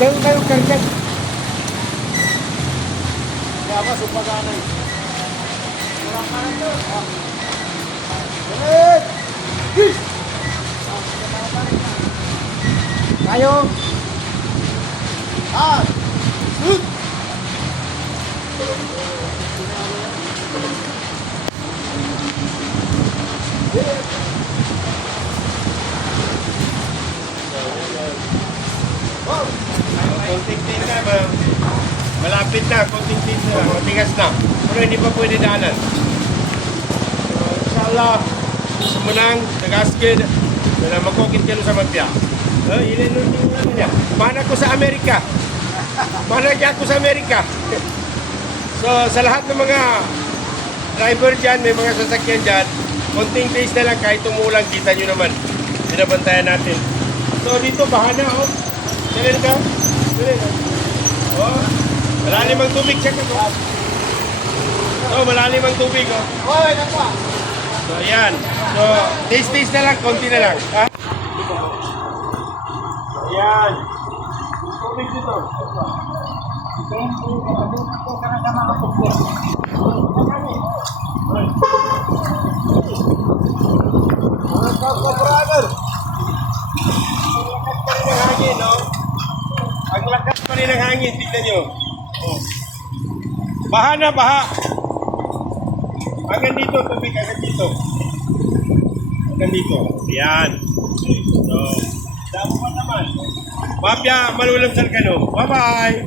Dayo kayo kargan. Kaya ba, supaganan. Wala ka na ito. Tayo. Ah! Shoot! Konting tin na, malapit na, konting tin na, matigas na. Pero hindi pa pwede daanan. So, inshallah, sumunang, nag-askid, na magkokit ka sa magbiya. Ilan nun yung ano niya. Mana ko sa Amerika. Mana niya ako sa Amerika. So, sa lahat ng mga driver dyan, may mga sasakyan dyan, konting taste na lang kahit umulang, kita nyo naman. Binabantayan natin. So, dito, bahana, oh. Dalhin ka? Dalhin, oh. Malalim ang tubig, check ito. So, malalim ang tubig, oh. Hoy, napa! So, ayan. So, taste na lang, konti na lang. Ha? Ayan. Tubig dito. Brother! Ang hangin, no? Ang lakas pa rin ng hangin, tignan nyo. Oh. Baha na, baha. Hanggang dito, tubig, hanggang dito. Hanggang dito. Ayan. So, damo pa naman. Mafia, malulang sa kano. Bye-bye!